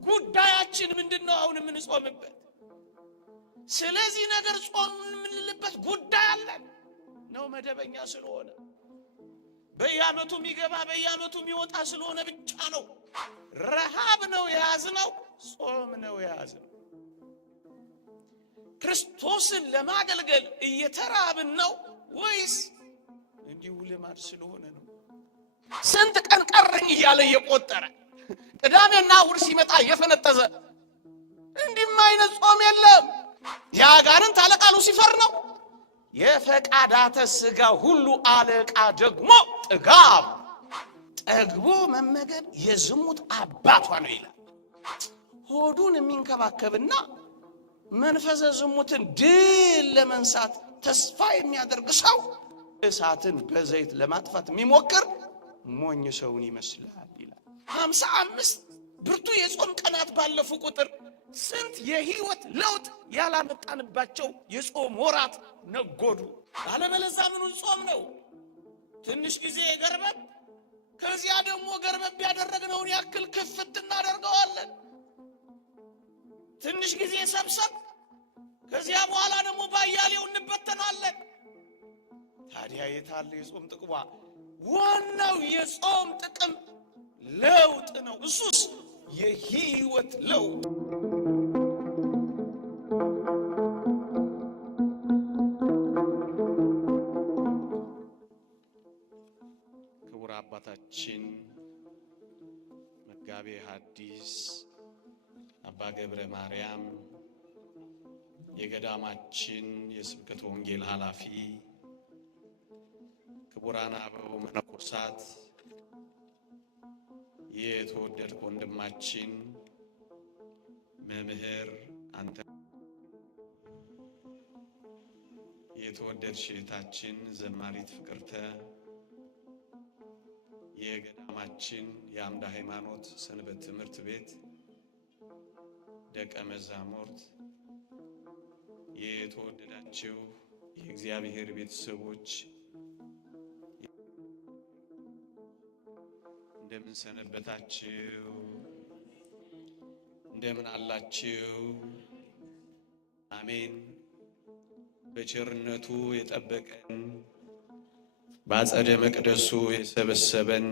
ጉዳያችን ምንድነው? አሁን የምንጾምበት ስለዚህ ነገር ጾም የምንልበት ጉዳይ አለ ነው? መደበኛ ስለሆነ በየዓመቱ የሚገባ በየዓመቱ የሚወጣ ስለሆነ ብቻ ነው? ረሃብ ነው የያዝነው? ጾም ነው የያዝነው? ክርስቶስን ለማገልገል እየተራብን ነው ወይስ እንዲሁ ልማድ ስለሆነ ነው? ስንት ቀን ቀረኝ እያለ እየቆጠረ ቅዳሜና እሑድ ሲመጣ እየፈነጠዘ እንዲህም አይነት ጾም የለም። የአጋንንት አለቃ ሉሲፈር ነው። የፈቃዳተ ሥጋ ሁሉ አለቃ ደግሞ ጥጋብ፣ ጠግቦ መመገብ የዝሙት አባቷ ነው ይላል። ሆዱን የሚንከባከብና መንፈሰ ዝሙትን ድል ለመንሳት ተስፋ የሚያደርግ ሰው እሳትን በዘይት ለማጥፋት የሚሞክር ሞኝ ሰውን ይመስላል ይላል። 55 ብርቱ የጾም ቀናት ባለፉ ቁጥር ስንት የህይወት ለውጥ ያላመጣንባቸው የጾም ወራት ነጎዱ። አለበለዚያ ምኑን ጾም ነው? ትንሽ ጊዜ ገርበብ፣ ከዚያ ደግሞ ገርበብ ያደረግነውን ያክል ክፍት እናደርገዋለን። ትንሽ ጊዜ ሰብሰብ፣ ከዚያ በኋላ ደግሞ ባያሌው እንበተናለን። ታዲያ የታለ የጾም ጥቅሟ? ዋናው የጾም ጥቅም ለውጥ ነው። እሱስ የህይወት ለውጥ። ክቡር አባታችን መጋቤ ሐዲስ አባ ገብረ ማርያም የገዳማችን የስብከተ ወንጌል ኃላፊ፣ ክቡራን አበው መነኮሳት፣ የተወደድክ ወንድማችን መምህር አንተ፣ የተወደድሽ እህታችን ዘማሪት ፍቅርተ፣ የገዳማችን የአምደ ሃይማኖት ሰንበት ትምህርት ቤት ደቀ መዛሙርት፣ የተወደዳችሁ የእግዚአብሔር ቤተሰቦች እንደምን ሰነበታችሁ? እንደምን አላችሁ? አሜን። በቸርነቱ የጠበቀን በአጸደ መቅደሱ የሰበሰበን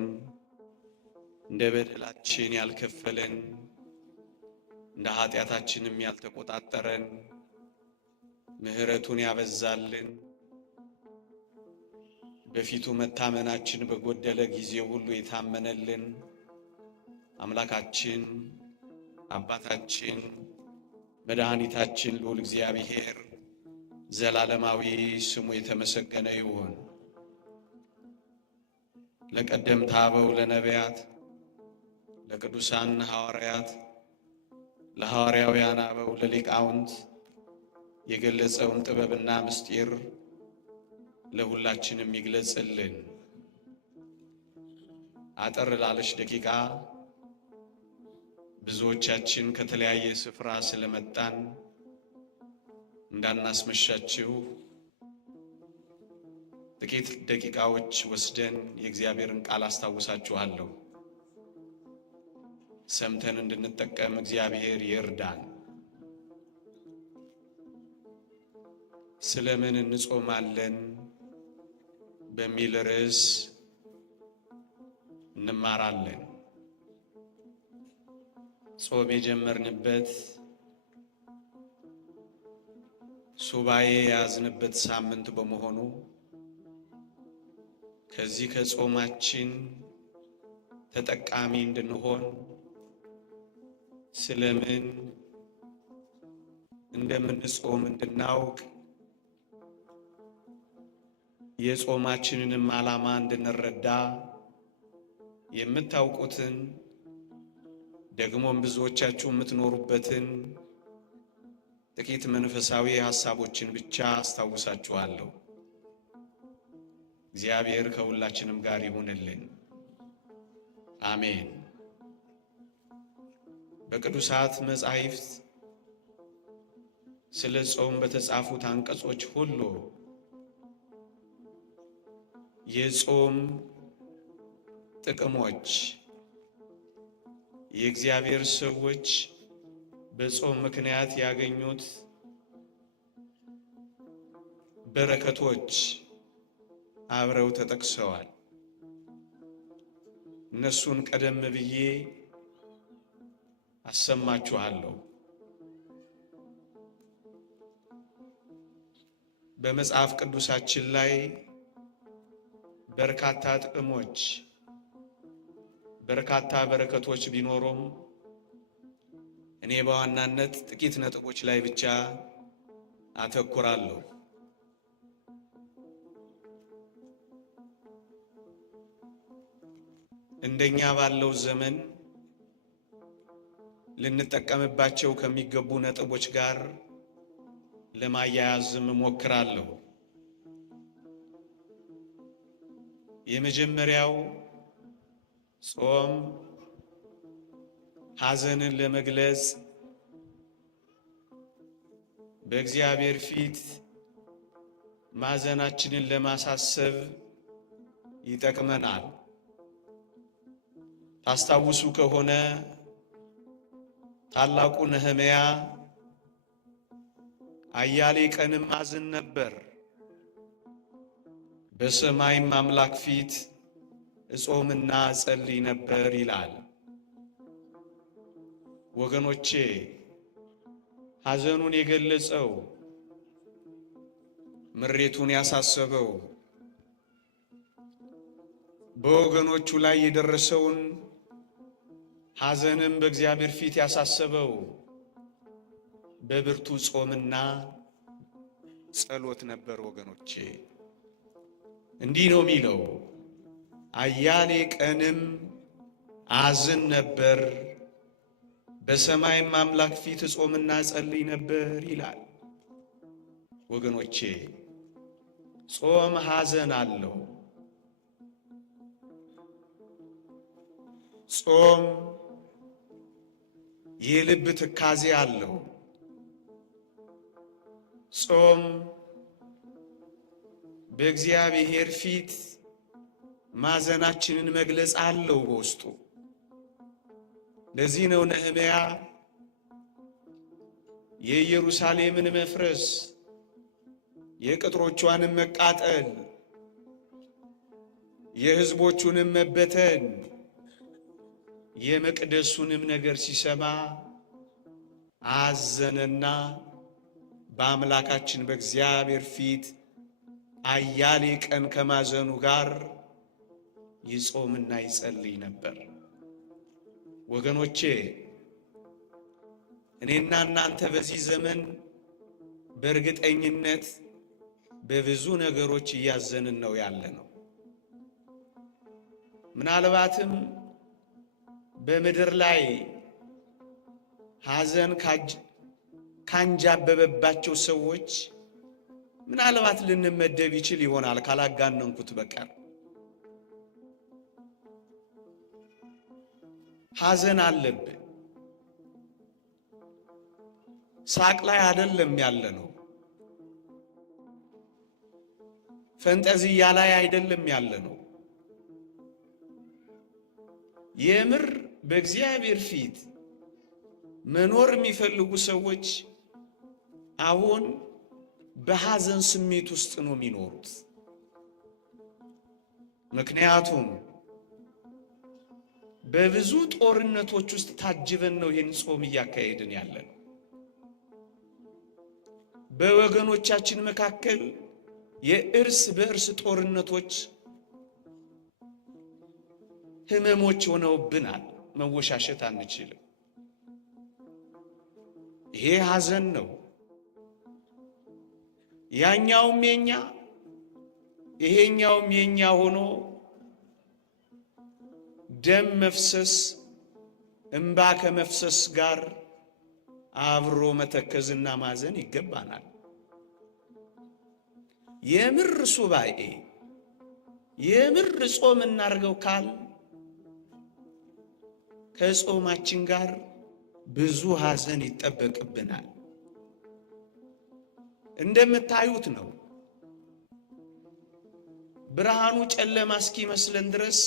እንደ በደላችን ያልከፈለን እንደ ኃጢአታችንም ያልተቆጣጠረን ምሕረቱን ያበዛልን በፊቱ መታመናችን በጎደለ ጊዜ ሁሉ የታመነልን አምላካችን አባታችን መድኃኒታችን ልዑል እግዚአብሔር ዘላለማዊ ስሙ የተመሰገነ ይሁን። ለቀደምት አበው ለነቢያት፣ ለቅዱሳን ሐዋርያት፣ ለሐዋርያውያን አበው ለሊቃውንት የገለጸውን ጥበብና ምስጢር ለሁላችንም ይግለጽልን። አጠር ላለች ደቂቃ ብዙዎቻችን ከተለያየ ስፍራ ስለመጣን እንዳናስመሻችሁ ጥቂት ደቂቃዎች ወስደን የእግዚአብሔርን ቃል አስታውሳችኋለሁ። ሰምተን እንድንጠቀም እግዚአብሔር ይርዳን። ስለምን እንጾማለን በሚል ርዕስ እንማራለን። ጾም የጀመርንበት ሱባኤ የያዝንበት ሳምንት በመሆኑ ከዚህ ከጾማችን ተጠቃሚ እንድንሆን ስለምን እንደምንጾም እንድናውቅ የጾማችንንም ዓላማ እንድንረዳ የምታውቁትን ደግሞም ብዙዎቻችሁ የምትኖሩበትን ጥቂት መንፈሳዊ ሐሳቦችን ብቻ አስታውሳችኋለሁ። እግዚአብሔር ከሁላችንም ጋር ይሁንልን። አሜን። በቅዱሳት መጻሕፍት ስለ ጾም በተጻፉት አንቀጾች ሁሉ የጾም ጥቅሞች፣ የእግዚአብሔር ሰዎች በጾም ምክንያት ያገኙት በረከቶች አብረው ተጠቅሰዋል። እነሱን ቀደም ብዬ አሰማችኋለሁ። በመጽሐፍ ቅዱሳችን ላይ በርካታ ጥቅሞች፣ በርካታ በረከቶች ቢኖሩም እኔ በዋናነት ጥቂት ነጥቦች ላይ ብቻ አተኩራለሁ። እንደኛ ባለው ዘመን ልንጠቀምባቸው ከሚገቡ ነጥቦች ጋር ለማያያዝም እሞክራለሁ። የመጀመሪያው ጾም ሐዘንን ለመግለጽ በእግዚአብሔር ፊት ማዘናችንን ለማሳሰብ ይጠቅመናል። ታስታውሱ ከሆነ ታላቁ ነህምያ አያሌ ቀንም አዝን ነበር፣ በሰማይም አምላክ ፊት እጾምና እጸልይ ነበር ይላል። ወገኖቼ ሐዘኑን የገለጸው ምሬቱን ያሳሰበው በወገኖቹ ላይ የደረሰውን ሐዘንም በእግዚአብሔር ፊት ያሳሰበው በብርቱ ጾምና ጸሎት ነበር። ወገኖቼ እንዲህ ነው የሚለው፣ አያሌ ቀንም አዝን ነበር፣ በሰማይም አምላክ ፊት እጾምና ጸልይ ነበር ይላል። ወገኖቼ ጾም ሐዘን አለው። ጾም የልብ ትካዜ አለው። ጾም በእግዚአብሔር ፊት ማዘናችንን መግለጽ አለው በውስጡ። ለዚህ ነው ነህምያ የኢየሩሳሌምን መፍረስ፣ የቅጥሮቿንም መቃጠል፣ የሕዝቦቹንም መበተን፣ የመቅደሱንም ነገር ሲሰማ አዘነና በአምላካችን በእግዚአብሔር ፊት አያሌ ቀን ከማዘኑ ጋር ይጾምና ይጸልይ ነበር። ወገኖቼ እኔና እናንተ በዚህ ዘመን በእርግጠኝነት በብዙ ነገሮች እያዘንን ነው ያለነው። ምናልባትም በምድር ላይ ሐዘን ካንጃበበባቸው ሰዎች ምናልባት ልንመደብ ይችል ይሆናል ካላጋነንኩት በቀር። ሐዘን አለብን። ሳቅ ላይ አይደለም ያለነው፣ ፈንጠዝያ ላይ አይደለም ያለነው። የምር በእግዚአብሔር ፊት መኖር የሚፈልጉ ሰዎች አሁን በሐዘን ስሜት ውስጥ ነው የሚኖሩት። ምክንያቱም በብዙ ጦርነቶች ውስጥ ታጅበን ነው ይህን ጾም እያካሄድን ያለን። በወገኖቻችን መካከል የእርስ በእርስ ጦርነቶች ህመሞች ሆነውብናል። መወሻሸት አንችልም። ይሄ ሐዘን ነው። ያኛውም የኛ ይሄኛውም የኛ ሆኖ ደም መፍሰስ እንባ ከመፍሰስ ጋር አብሮ መተከዝና ማዘን ይገባናል። የምር ሱባኤ የምር ጾም እናርገው ካል ከጾማችን ጋር ብዙ ሐዘን ይጠበቅብናል። እንደምታዩት ነው። ብርሃኑ ጨለማ እስኪመስለን ድረስ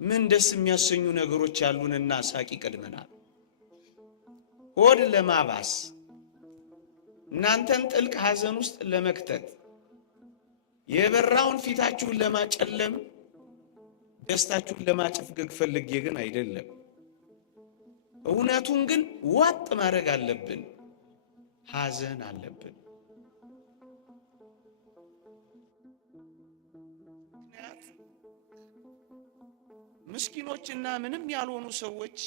ምን ደስ የሚያሰኙ ነገሮች ያሉንና ሳቂ ቀድመናል። ሆድ ለማባስ እናንተን ጥልቅ ሐዘን ውስጥ ለመክተት የበራውን ፊታችሁን ለማጨለም ደስታችሁን ለማጨፍገግ ፈልጌ ግን አይደለም። እውነቱን ግን ዋጥ ማድረግ አለብን። ሐዘን አለብን። ምስኪኖችና ምንም ያልሆኑ ሰዎች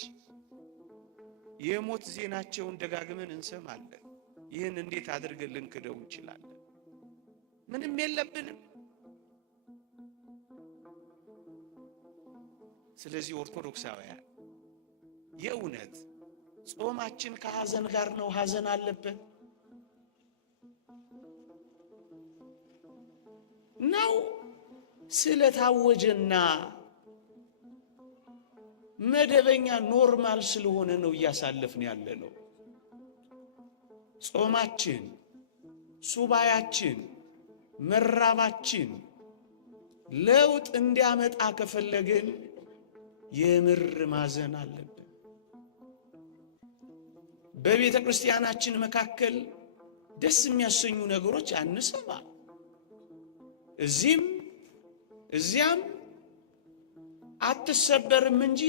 የሞት ዜናቸውን ደጋግመን እንሰማለን። ይህን እንዴት አድርገን ልንክደው እንችላለን? ምንም የለብንም። ስለዚህ ኦርቶዶክሳውያን የእውነት ጾማችን ከሐዘን ጋር ነው? ሐዘን አለብን ነው? ስለታወጀና መደበኛ ኖርማል ስለሆነ ነው እያሳለፍን ያለ ነው? ጾማችን፣ ሱባያችን፣ መራባችን ለውጥ እንዲያመጣ ከፈለግን የምር ማዘን አለብን። በቤተ ክርስቲያናችን መካከል ደስ የሚያሰኙ ነገሮች አንሰማ። እዚህም እዚያም አትሰበርም እንጂ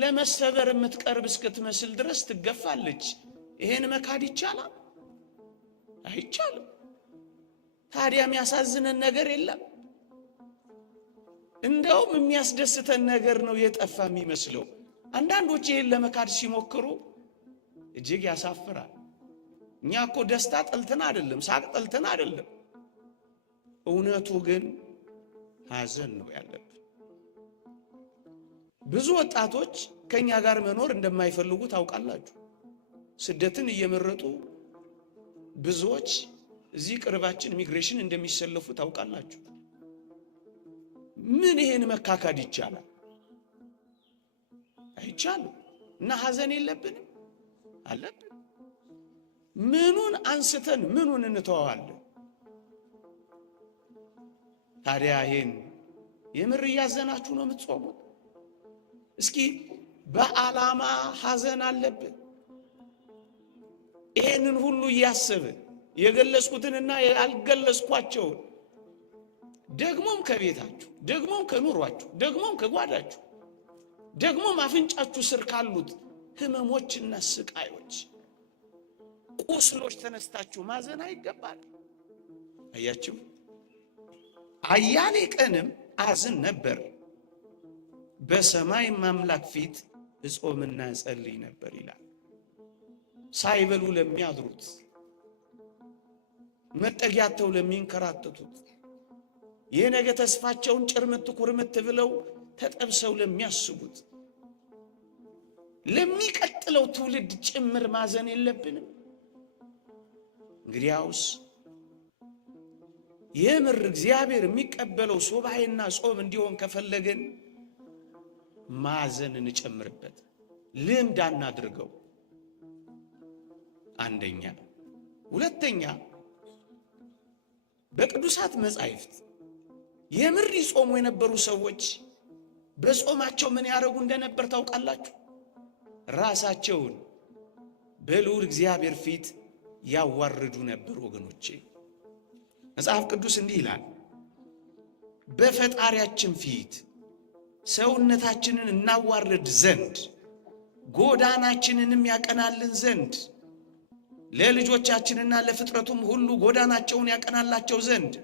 ለመሰበር የምትቀርብ እስክትመስል ድረስ ትገፋለች። ይሄን መካድ ይቻላል? አይቻልም። ታዲያ የሚያሳዝነን ነገር የለም። እንደውም የሚያስደስተን ነገር ነው የጠፋ የሚመስለው። አንዳንዶች ይሄን ለመካድ ሲሞክሩ እጅግ ያሳፍራል። እኛ እኮ ደስታ ጠልተን አይደለም፣ ሳቅ ጠልተን አይደለም። እውነቱ ግን ሐዘን ነው ያለብን። ብዙ ወጣቶች ከኛ ጋር መኖር እንደማይፈልጉ ታውቃላችሁ። ስደትን እየመረጡ ብዙዎች እዚህ ቅርባችን ኢሚግሬሽን እንደሚሰለፉ ታውቃላችሁ። ምን ይሄን መካካድ ይቻላል? አይቻልም። እና ሐዘን የለብንም? አለብን። ምኑን አንስተን ምኑን እንተዋዋለን? ታዲያ ይሄን የምር እያዘናችሁ ነው የምትጾሙት? እስኪ በዓላማ ሐዘን አለብን። ይሄንን ሁሉ እያሰብን የገለጽኩትንና ያልገለጽኳቸውን ደግሞም ከቤታችሁ ደግሞም ከኑሯችሁ ደግሞም ከጓዳችሁ ደግሞም አፍንጫችሁ ስር ካሉት ህመሞችና ስቃዮች ቁስሎች ተነስታችሁ ማዘን አይገባል። አያችሁ፣ አያሌ ቀንም አዝን ነበር፣ በሰማይ አምላክ ፊት እጾምና እጸልይ ነበር ይላል። ሳይበሉ ለሚያድሩት፣ መጠጊያተው ለሚንከራተቱት፣ የነገ ተስፋቸውን ጭርምት ኩርምት ብለው ተጠብሰው ለሚያስቡት፣ ለሚቀጥለው ትውልድ ጭምር ማዘን የለብንም? እንግዲያውስ የምር እግዚአብሔር የሚቀበለው ሱባኤና ጾም እንዲሆን ከፈለገን ማዘን እንጨምርበት፣ ልምድ አናድርገው። አንደኛ። ሁለተኛ፣ በቅዱሳት መጻሕፍት የምር ይጾሙ የነበሩ ሰዎች በጾማቸው ምን ያደርጉ እንደነበር ታውቃላችሁ? ራሳቸውን በልዑል እግዚአብሔር ፊት ያዋርዱ ነበር። ወገኖቼ፣ መጽሐፍ ቅዱስ እንዲህ ይላል፣ በፈጣሪያችን ፊት ሰውነታችንን እናዋርድ ዘንድ ጎዳናችንንም ያቀናልን ዘንድ ለልጆቻችንና ለፍጥረቱም ሁሉ ጎዳናቸውን ያቀናላቸው ዘንድ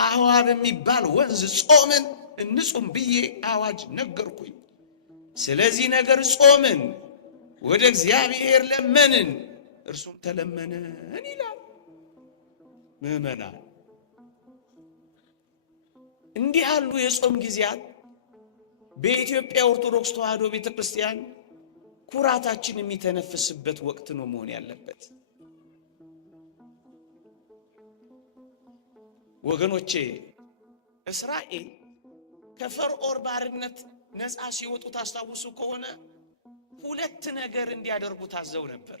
አህዋ በሚባል ወንዝ ጾምን እንጹም ብዬ አዋጅ ነገርኩኝ። ስለዚህ ነገር ጾምን፣ ወደ እግዚአብሔር ለመንን፣ እርሱም ተለመነን ይላል። ምዕመናን፣ እንዲህ ያሉ የጾም ጊዜያት በኢትዮጵያ ኦርቶዶክስ ተዋሕዶ ቤተክርስቲያን ኩራታችን የሚተነፍስበት ወቅት ነው መሆን ያለበት። ወገኖቼ፣ እስራኤል ከፈርዖን ባርነት ነፃ ሲወጡ ታስታውሱ ከሆነ ሁለት ነገር እንዲያደርጉ ታዘው ነበር።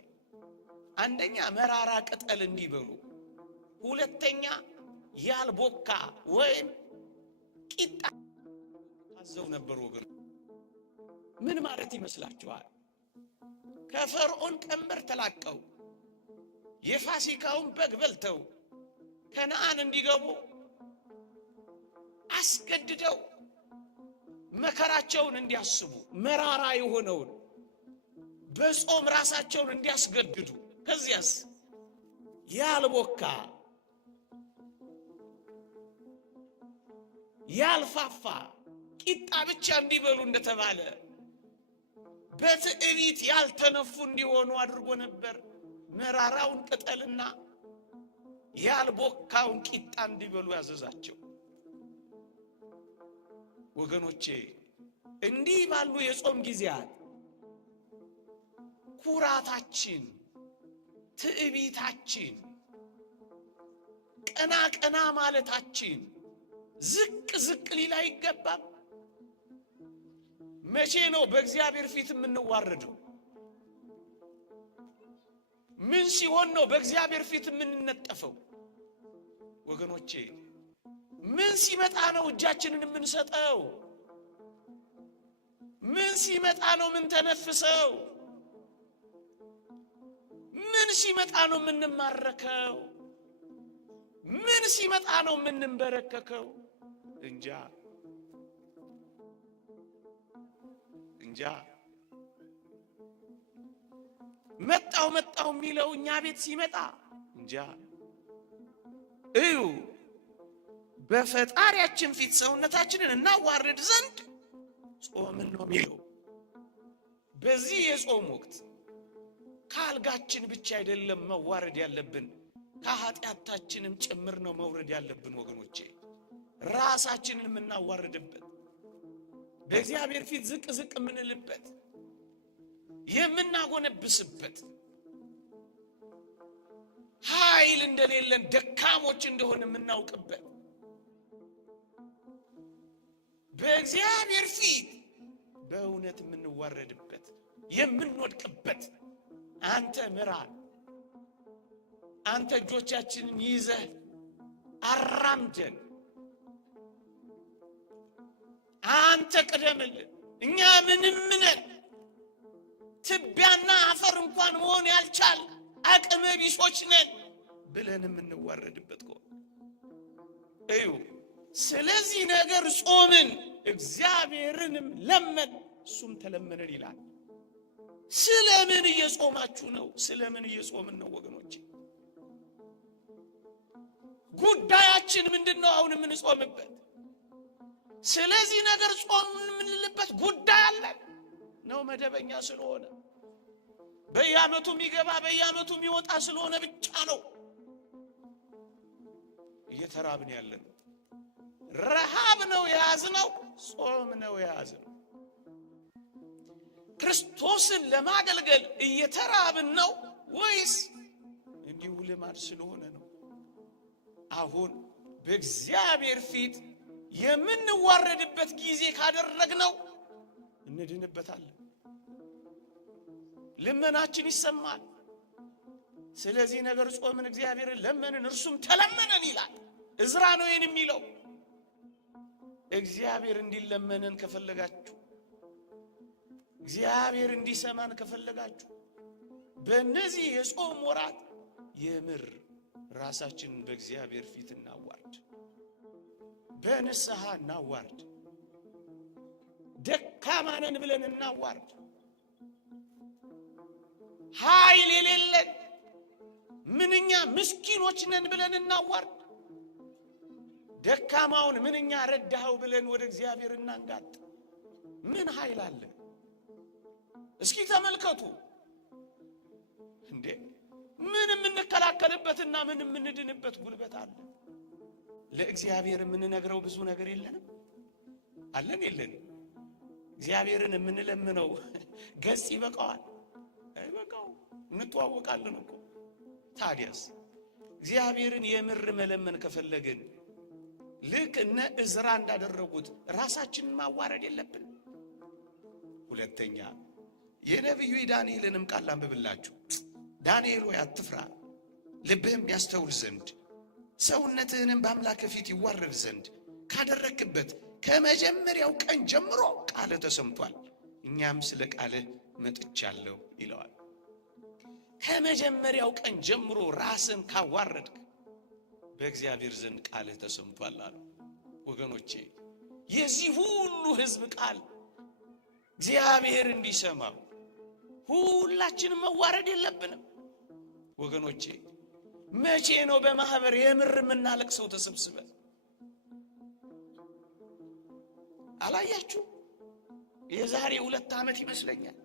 አንደኛ መራራ ቅጠል እንዲበሉ፣ ሁለተኛ ያልቦካ ወይም ቂጣ አዘው ነበር ወገን። ምን ማለት ይመስላችኋል? ከፈርዖን ቀንበር ተላቀው የፋሲካውን በግ በልተው ከነዓን እንዲገቡ አስገድደው መከራቸውን እንዲያስቡ መራራ የሆነውን በጾም ራሳቸውን እንዲያስገድዱ ከዚያስ ያልቦካ ያልፋፋ ቂጣ ብቻ እንዲበሉ እንደተባለ በትዕቢት ያልተነፉ እንዲሆኑ አድርጎ ነበር። መራራውን ቅጠልና ያልቦካውን ቂጣ እንዲበሉ ያዘዛቸው። ወገኖቼ እንዲህ ባሉ የጾም ጊዜያት ኩራታችን፣ ትዕቢታችን፣ ቀና ቀና ማለታችን ዝቅ ዝቅ ሊል አይገባም። መቼ ነው በእግዚአብሔር ፊት የምንዋረደው? ምን ሲሆን ነው በእግዚአብሔር ፊት የምንነጠፈው? ወገኖቼ ምን ሲመጣ ነው እጃችንን የምንሰጠው? ምን ሲመጣ ነው ምን ተነፍሰው? ምን ሲመጣ ነው የምንማረከው? ምን ሲመጣ ነው የምንበረከከው? እንጃ እንጃ። መጣው የሚለው እኛ ቤት ሲመጣ እንጃ። እዩ በፈጣሪያችን ፊት ሰውነታችንን እናዋርድ ዘንድ ጾምን ነው የሚለው። በዚህ የጾም ወቅት ካልጋችን ብቻ አይደለም መዋረድ ያለብን፣ ከኃጢአታችንም ጭምር ነው መውረድ ያለብን። ወገኖቼ ራሳችንን የምናዋርድበት፣ በእግዚአብሔር ፊት ዝቅ ዝቅ የምንልበት፣ የምናጎነብስበት፣ ኃይል እንደሌለን ደካሞች እንደሆነ የምናውቅበት፣ በእግዚአብሔር ፊት በእውነት የምንዋረድበት፣ የምንወድቅበት። አንተ ምራን፣ አንተ እጆቻችንን ይዘህ አራምደን፣ አንተ ቅደምልን፣ እኛ ምንም ነን፣ ትቢያና አፈር እንኳን መሆን ያልቻል አቅመ ቢሶች ነን ብለን የምንዋረድበት ከሆነ እዩ። ስለዚህ ነገር ጾምን፣ እግዚአብሔርንም ለመን፣ እሱም ተለመነን ይላል። ስለምን እየጾማችሁ ነው? ስለምን እየጾምን ነው? ወገኖቼ ጉዳያችን ምንድነው? አሁን የምንጾምበት ስለዚህ ነገር ጾምን የምንልበት ጉዳይ አለን ነው? መደበኛ ስለሆነ በየዓመቱ የሚገባ በየዓመቱ የሚወጣ ስለሆነ ብቻ ነው እየተራብን ያለን? ረሃብ ነው የያዝነው? ጾም ነው የያዝነው? ክርስቶስን ለማገልገል እየተራብን ነው ወይስ እንዲሁ ልማድ ስለሆነ ነው? አሁን በእግዚአብሔር ፊት የምንዋረድበት ጊዜ ካደረግነው እንድንበታለን፣ ልመናችን ይሰማል። ስለዚህ ነገር ጾምን፣ እግዚአብሔርን ለመንን፣ እርሱም ተለመነን ይላል። እዝራ ነው ይህን የሚለው። እግዚአብሔር እንዲለመነን ከፈለጋችሁ፣ እግዚአብሔር እንዲሰማን ከፈለጋችሁ በእነዚህ የጾም ወራት የምር ራሳችንን በእግዚአብሔር ፊት እናዋርድ፣ በንስሐ እናዋርድ፣ ደካማ ነን ብለን እናዋርድ፣ ኃይል የሌለን ምንኛ ምስኪኖች ነን ብለን እናዋርድ፣ ደካማውን ምንኛ ረዳኸው ብለን ወደ እግዚአብሔር እናንጋጥ። ምን ኃይል አለ? እስኪ ተመልከቱ እንዴ! ምን የምንከላከልበትና ምን የምንድንበት ጉልበት አለ? ለእግዚአብሔር የምንነግረው ብዙ ነገር የለንም? አለን የለንም? እግዚአብሔርን የምንለምነው ገጽ ይበቃዋል? አይበቃው። እንተዋወቃለን እኮ። ታዲያስ እግዚአብሔርን የምር መለመን ከፈለግን ልክ እነ እዝራ እንዳደረጉት ራሳችንን ማዋረድ የለብን? ሁለተኛ የነቢዩ ዳንኤልንም ቃል አንብብላችሁ። ዳንኤል ሆይ አትፍራ፣ ልብህም ያስተውል ዘንድ ሰውነትህንም በአምላክ ፊት ይዋረድ ዘንድ ካደረክበት ከመጀመሪያው ቀን ጀምሮ ቃል ተሰምቷል፣ እኛም ስለ ቃል መጥቻለሁ ይለዋል። ከመጀመሪያው ቀን ጀምሮ ራስን ካዋረድክ በእግዚአብሔር ዘንድ ቃል ተሰምቷል አሉ። ወገኖቼ የዚህ ሁሉ ሕዝብ ቃል እግዚአብሔር እንዲሰማው ሁላችንም መዋረድ የለብንም ወገኖቼ። መቼ ነው በማህበር የምር የምናለቅሰው ተሰብስበን? አላያችሁ? የዛሬ 2 ዓመት ይመስለኛል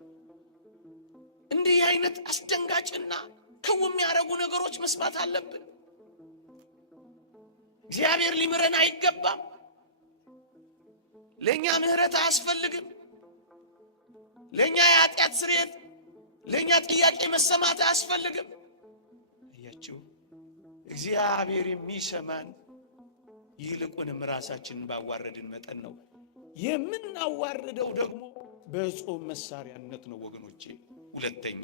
እንዲህ አይነት አስደንጋጭና ከው የሚያረጉ ነገሮች መስማት አለብን። እግዚአብሔር ሊምረን አይገባም? ለኛ ምህረት አያስፈልግም? ለኛ የኃጢአት ስርየት፣ ለኛ ጥያቄ መሰማት አያስፈልግም? አያችሁ? እግዚአብሔር የሚሰማን ይልቁንም ራሳችንን ባዋረድን መጠን ነው። የምናዋርደው ደግሞ በጾም መሳሪያነት ነው ወገኖቼ። ሁለተኛ፣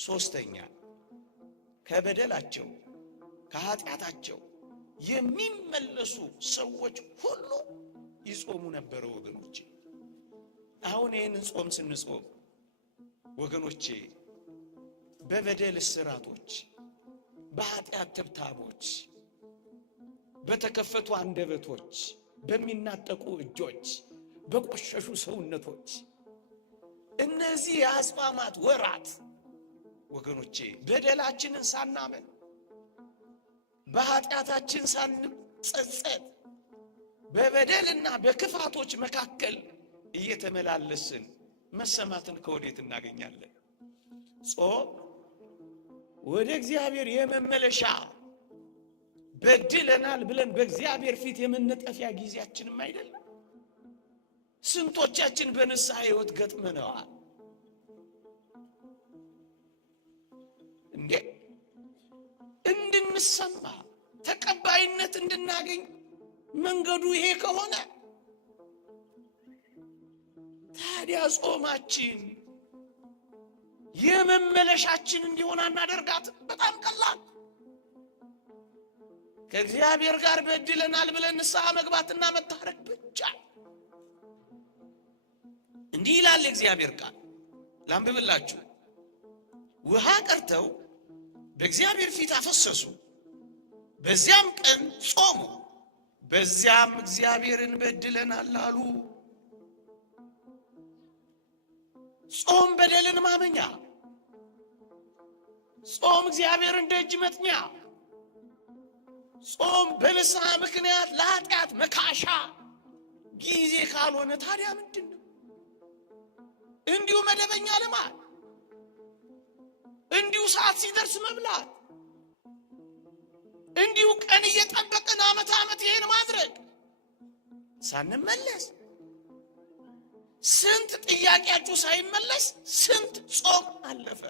ሶስተኛ ከበደላቸው ከኃጢአታቸው የሚመለሱ ሰዎች ሁሉ ይጾሙ ነበር ወገኖቼ። አሁን ይህንን ጾም ስንጾም ወገኖቼ በበደል እስራቶች፣ በኃጢአት ትብታቦች፣ በተከፈቱ አንደበቶች፣ በሚናጠቁ እጆች፣ በቆሸሹ ሰውነቶች እነዚህ የአጽዋማት ወራት ወገኖቼ በደላችንን ሳናመን በኃጢአታችን ሳንጸጸት በበደልና በክፋቶች መካከል እየተመላለስን መሰማትን ከወዴት እናገኛለን? ጾም ወደ እግዚአብሔር የመመለሻ በድለናል ብለን በእግዚአብሔር ፊት የመነጠፊያ ጊዜያችንም አይደለም። ስንቶቻችን በንስሐ ሕይወት ገጥመነዋል እንዴ? እንድንሰማ ተቀባይነት እንድናገኝ መንገዱ ይሄ ከሆነ ታዲያ ጾማችን የመመለሻችን እንዲሆን አናደርጋት? በጣም ቀላል። ከእግዚአብሔር ጋር በድለናል ብለን ንስሐ መግባትና መታረቅ ብቻ። እንዲህ ይላል እግዚአብሔር ቃል፣ ላንብብላችሁ። ውሃ ቀርተው በእግዚአብሔር ፊት አፈሰሱ፣ በዚያም ቀን ጾሙ፣ በዚያም እግዚአብሔርን በድለናል አሉ። ጾም በደልን ማመኛ፣ ጾም እግዚአብሔርን ደጅ መጥኛ፣ ጾም በንስሐ ምክንያት ለኃጢአት መካሻ ጊዜ ካልሆነ ታዲያ ምንድን ነው? እንዲሁ መደበኛ ልማድ፣ እንዲሁ ሰዓት ሲደርስ መብላት፣ እንዲሁ ቀን እየጠበቅን ዓመት ይሄን ማድረግ ሳንመለስ ስንት ጥያቄያችሁ ሳይመለስ ስንት ጾም አለፈ።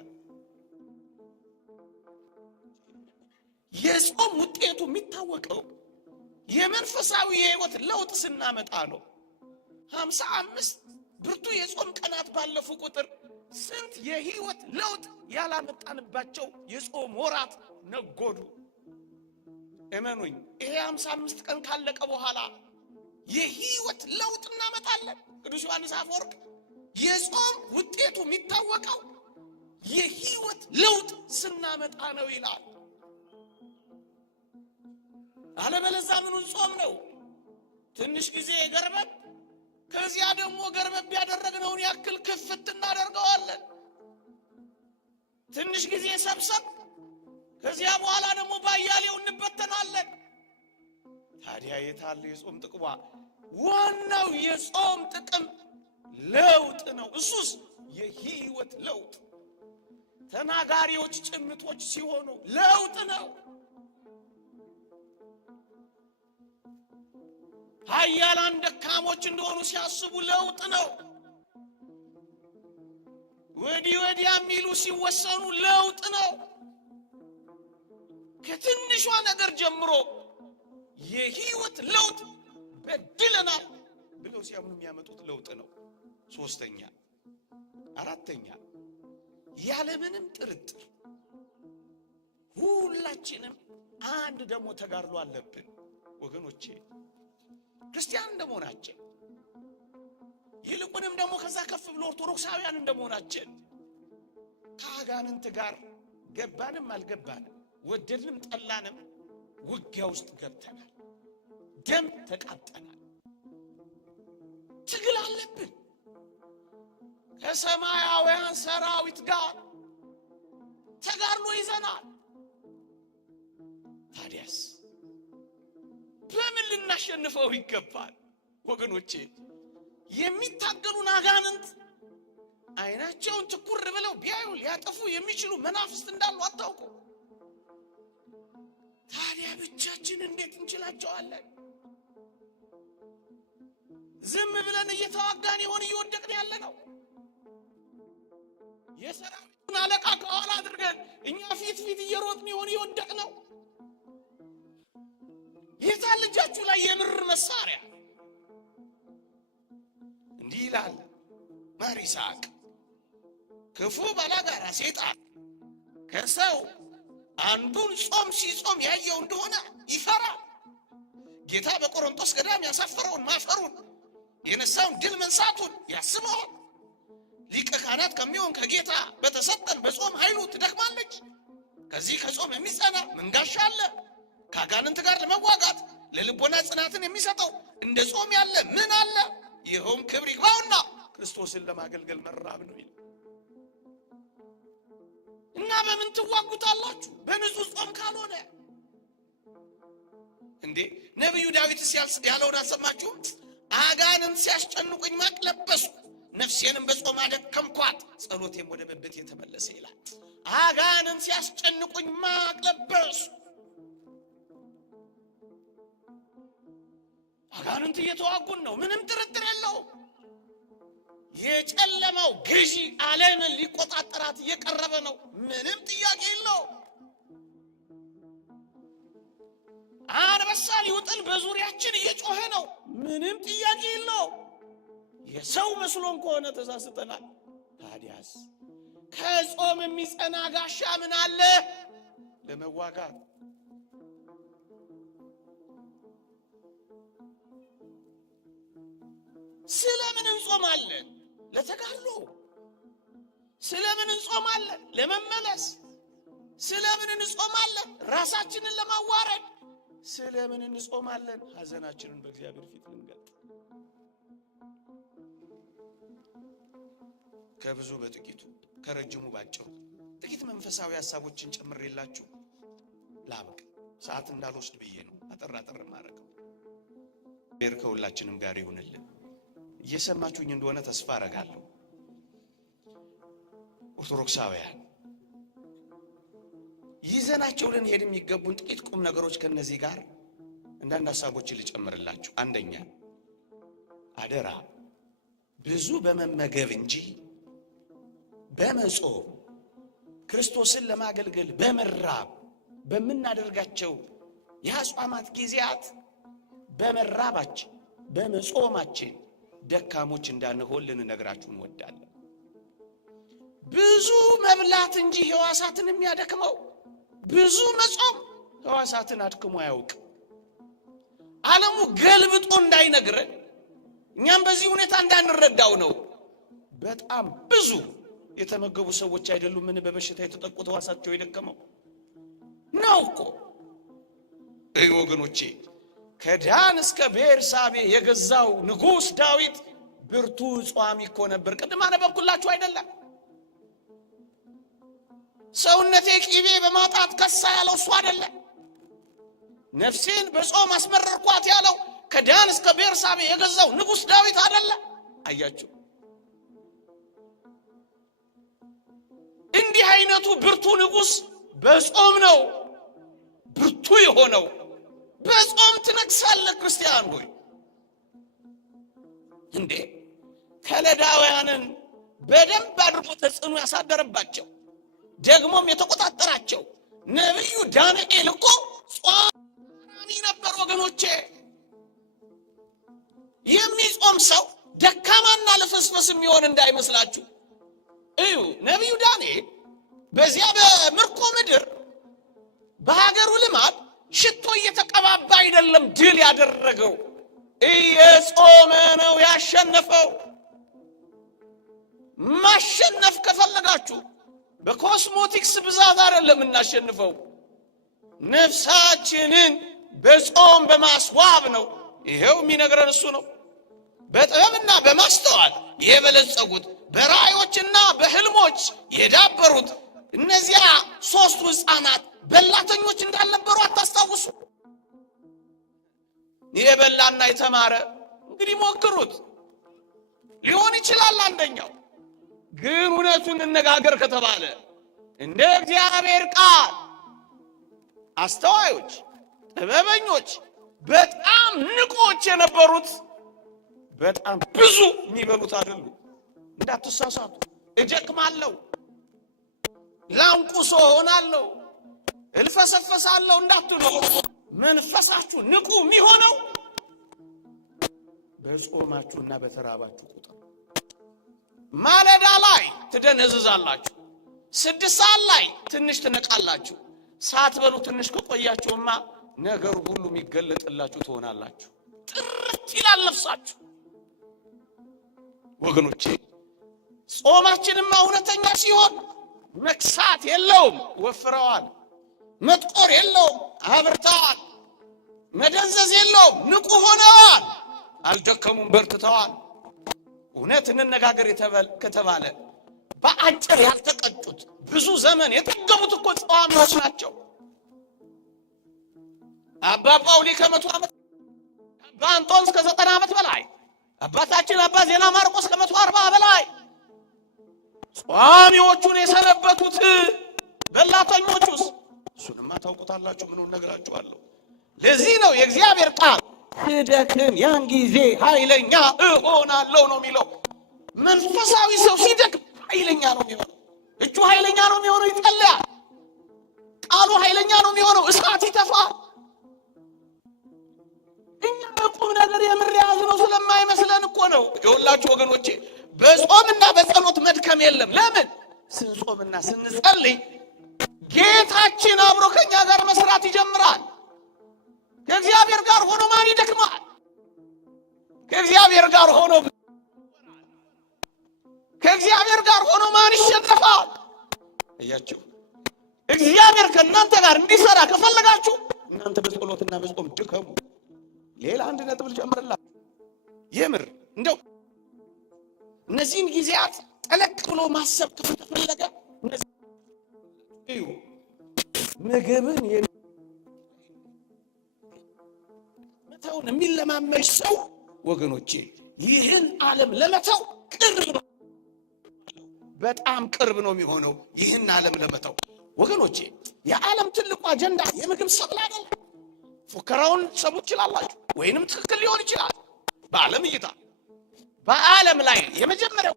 የጾም ውጤቱ የሚታወቀው የመንፈሳዊ የሕይወት ለውጥ ስናመጣ ነው። 55 ብርቱ የጾም ቀናት ባለፉ ቁጥር ስንት የሕይወት ለውጥ ያላመጣንባቸው የጾም ወራት ነጎዱ። እመኑኝ፣ ይሄ 55 ቀን ካለቀ በኋላ የሕይወት ለውጥ እናመጣለን። ቅዱስ ዮሐንስ አፈወርቅ የጾም ውጤቱ የሚታወቀው የሕይወት ለውጥ ስናመጣ ነው ይላል። አለበለዚያ ምኑን ጾም ነው? ትንሽ ጊዜ ገርበብ፣ ከዚያ ደግሞ ገርበብ ያደረግነውን ያክል ክፍት እናደርገዋለን። ትንሽ ጊዜ ሰብሰብ፣ ከዚያ በኋላ ደግሞ ባያሌው እንበተናለን። ታዲያ የታለ የጾም ጥቅሟ? ዋናው የጾም ጥቅም ለውጥ ነው። እሱስ የሕይወት ለውጥ። ተናጋሪዎች ጭምቶች ሲሆኑ ለውጥ ነው። ኃያላን ደካሞች እንደሆኑ ሲያስቡ ለውጥ ነው። ወዲህ ወዲያ የሚሉ ሲወሰኑ ለውጥ ነው። ከትንሿ ነገር ጀምሮ የሕይወት ለውጥ በድለናል ብለው ሲያምኑ የሚያመጡት ለውጥ ነው። ሶስተኛ፣ አራተኛ ያለምንም ጥርጥር ሁላችንም አንድ ደግሞ ተጋድሎ አለብን ወገኖቼ። ክርስቲያን እንደመሆናችን ይልቁንም ደግሞ ከዛ ከፍ ብሎ ኦርቶዶክሳውያን እንደመሆናችን ከአጋንንት ጋር ገባንም አልገባንም ወደድንም ጠላንም ውጊያ ውስጥ ገብተናል። ደም ተቃጠናል። ትግል አለብን ከሰማያውያን ሰራዊት ጋር ተጋድሎ ይዘናል። ታዲያስ በምን ልናሸንፈው ይገባል? ወገኖቼ የሚታገሉን አጋንንት አይናቸውን ትኩር ብለው ቢያዩ ሊያጠፉ የሚችሉ መናፍስት እንዳሉ አታውቁ? ታዲያ ብቻችን እንዴት እንችላቸዋለን? ዝም ብለን እየተዋጋን ይሆን እየወደቅን ያለ ነው? የሰራዊቱን አለቃ ከኋላ አድርገን እኛ ፊት እየሮጥን ይሆን እየወደቅ ነው? የታል እጃችሁ ላይ የምር መሳሪያ? እንዲህ ይላል ማር ይስሐቅ፣ ክፉ ባላጋራ ሰይጣን ከሰው አንዱን ጾም ሲጾም ያየው እንደሆነ ይፈራል። ጌታ በቆሮንቶስ ገዳም ያሳፈረውን ማፈሩን የነሳውን ድል መንሳቱን ያስበዋል። ሊቀ ካህናት ከሚሆን ከጌታ በተሰጠን በጾም ኃይሉ ትደክማለች። ከዚህ ከጾም የሚጸና መንጋሻ አለ። ከአጋንንት ጋር ለመዋጋት ለልቦና ጽናትን የሚሰጠው እንደ ጾም ያለ ምን አለ? ይኸውም ክብር ይግባውና ክርስቶስን ለማገልገል መራብ ነው ይላል። እና በምን ትዋጉታላችሁ? በንጹህ ጾም ካልሆነ እንዴ? ነብዩ ዳዊትስ ያለውን አልሰማችሁም? አጋንንት ሲያስጨንቁኝ ማቅ ለበስኩ፣ ነፍሴንም በጾም አደከምኳት፣ ጸሎቴም ወደ ብብቴ ተመለሰ ይላል። አጋንንት ሲያስጨንቁኝ ማቅ ለበስኩ። አጋንንት እየተዋጉን ነው፣ ምንም ጥርጥር የለውም። የጨለማው ገዢ ዓለምን ሊቆጣጠራት እየቀረበ ነው፣ ምንም ጥያቄ የለውም። አንበሳ ሊውጥል በዙሪያችን እየጮኸ ነው፣ ምንም ጥያቄ የለውም። የሰው መስሎን ከሆነ ተሳስተናል። ታዲያስ ከጾም የሚጸና ጋሻ ምን አለ ለመዋጋት? ስለምን እንጾማለን? ለተጋድሎ። ስለምን እንጾማለን? ለመመለስ። ስለምን እንጾማለን? ራሳችንን ለማዋረድ። ስለምን እንጾማለን? ሐዘናችንን በእግዚአብሔር ፊት ልንገልጥ። ከብዙ በጥቂቱ ከረጅሙ ባጭሩ ጥቂት መንፈሳዊ ሐሳቦችን ጨምሬላችሁ ላብቅ። ሰዓት እንዳልወስድ ብዬ ነው አጠር ማድረገው። እግዚአብሔር ከሁላችንም ጋር ይሁንልን። እየሰማችሁኝ እንደሆነ ተስፋ አረጋለሁ። ኦርቶዶክሳውያን ይዘናቸው ልንሄድ የሚገቡን ጥቂት ቁም ነገሮች ከነዚህ ጋር አንዳንድ ሐሳቦችን ልጨምርላችሁ። አንደኛ፣ አደራ ብዙ በመመገብ እንጂ በመጾም ክርስቶስን ለማገልገል በመራብ በምናደርጋቸው የአጽዋማት ጊዜያት በመራባችን በመጾማችን ደካሞች እንዳንሆን ልንነግራችሁ እንወዳለን። ብዙ መብላት እንጂ ሕዋሳትን የሚያደክመው ብዙ መጾም ሕዋሳትን አድክሞ አያውቅ። ዓለሙ ገልብጦ እንዳይነግረን እኛም በዚህ ሁኔታ እንዳንረዳው ነው። በጣም ብዙ የተመገቡ ሰዎች አይደሉም ምን በበሽታ የተጠቁት ሕዋሳቸው የደከመው ነው እኮ። ወገኖቼ ከዳን እስከ ቤርሳቤ የገዛው ንጉሥ ዳዊት ብርቱ ጿሚ እኮ ነበር። ቅድም አነበብኩላችሁ አይደለም? ሰውነቴ ቅቤ በማጣት ከሳ ያለው እሱ አይደለም? ነፍሴን በጾም አስመረርኳት ያለው ከዳን እስከ ቤርሳቤ የገዛው ንጉሥ ዳዊት አይደለም? አያችሁ፣ እንዲህ አይነቱ ብርቱ ንጉሥ በጾም ነው ብርቱ የሆነው። በጾም ትነግሳለህ ክርስቲያን ሆይ። እንዴ ከለዳውያንን በደንብ አድርጎ ተጽዕኖ ያሳደረባቸው ደግሞም የተቆጣጠራቸው ነብዩ ዳንኤል እኮ ጾማሚ ነበር ወገኖቼ። የሚጾም ሰው ደካማና ለፈስፈስ የሚሆን እንዳይመስላችሁ እዩ። ነብዩ ዳንኤል በዚያ በምርኮ ምድር በሀገሩ ልማድ ሽቶ እየተቀባባ አይደለም ድል ያደረገው። እየጾመ ነው ያሸነፈው። ማሸነፍ ከፈለጋችሁ በኮስሞቲክስ ብዛት አይደለም እናሸንፈው፣ ነፍሳችንን በጾም በማስዋብ ነው። ይሄው የሚነግረን እሱ ነው። በጥበብና በማስተዋል የበለጸጉት በራእዮችና በህልሞች የዳበሩት እነዚያ ሶስቱ ሕፃናት በላተኞች እንዳልነበሩ አታስታውሱ? የበላና የተማረ እንግዲህ ሞክሩት፣ ሊሆን ይችላል አንደኛው። ግን እውነቱን እንነጋገር ከተባለ እንደ እግዚአብሔር ቃል አስተዋዮች፣ ጥበበኞች፣ በጣም ንቆች የነበሩት በጣም ብዙ የሚበሉት አይደሉ። እንዳትሳሳቱ። እደክማለሁ፣ ላንቁሶ ሆናለሁ፣ እልፈሰፈሳለሁ እንዳትሉ። መንፈሳችሁ ንቁ የሚሆነው በጾማችሁና በተራባችሁ ቁጥር። ማለዳ ላይ ትደነዝዛላችሁ፣ 6 ሰዓት ላይ ትንሽ ትነቃላችሁ። ሳትበሉ ትንሽ ከቆያችሁማ ነገሩ ሁሉ የሚገለጥላችሁ ትሆናላችሁ። ጥርት ይላል ነፍሳችሁ። ወገኖቼ ጾማችንማ እውነተኛ ሲሆን መክሳት የለውም፣ ወፍረዋል። መጥቆር የለውም፣ አብርተዋል። መደንዘዝ የለውም፣ ንቁ ሆነዋል። አልደከሙም፣ በርትተዋል። እውነት እንነጋገር ከተባለ በአጭር ያልተቀጡት ብዙ ዘመን የጠገቡት እኮ ጾማኞች ናቸው። አባ ጳውሊ ከ100 ዓመት፣ አባ አንጦንስ ከ90 ዓመት በላይ፣ አባታችን አባ ዜና ማርቆስ ከ140 በላይ ጾሚዎቹን የሰነበቱት በላተኞቹስ እሱንማ ታውቁታላችሁ። ምን እነግራችኋለሁ። ለዚህ ነው የእግዚአብሔር ቃል ስደክም ያን ጊዜ ኃይለኛ እሆናለሁ ነው የሚለው። መንፈሳዊ ሰው ሲደክም ኃይለኛ ነው የሚሆነው። እጁ ኃይለኛ ነው የሚሆነው። ይጸልያል። ቃሉ ኃይለኛ ነው የሚሆነው። እሳት ይተፋል። እኛ በቁም ነገር የምር ያዝነው ስለማይመስለን እኮ ነው። ይኸውላችሁ ወገኖቼ በጾምና በጸሎት መድከም የለም። ለምን? ስንጾምና ስንጸልይ ጌታችን አብሮ ከኛ ጋር መስራት ይጀምራል። ከእግዚአብሔር ጋር ሆኖ ማን ይደክማል? ከእግዚአብሔር ጋር ሆኖ ከእግዚአብሔር ጋር ሆኖ ማን ይሸነፋል? እያችሁ እግዚአብሔር ከእናንተ ጋር እንዲሰራ ከፈለጋችሁ እናንተ በጸሎትና በጾም ድከሙ። ሌላ አንድ ነጥብ ልጨምርላችሁ። የምር እንደው እነዚህን ጊዜያት ጠለቅ ብሎ ማሰብ ከተፈለገ ምግብን መተውን የሚለማመድ ሰው ወገኖቼ ይህን ዓለም ለመተው ቅርብ ነው፣ በጣም ቅርብ ነው የሚሆነው። ይህን ዓለም ለመተው ወገኖቼ የዓለም ትልቁ አጀንዳ የምግብ ሰብል አይደል? ፉከራውን ሰሙ ይችላላችሁ፣ ወይንም ትክክል ሊሆን ይችላል። በዓለም እይታ በዓለም ላይ የመጀመሪያው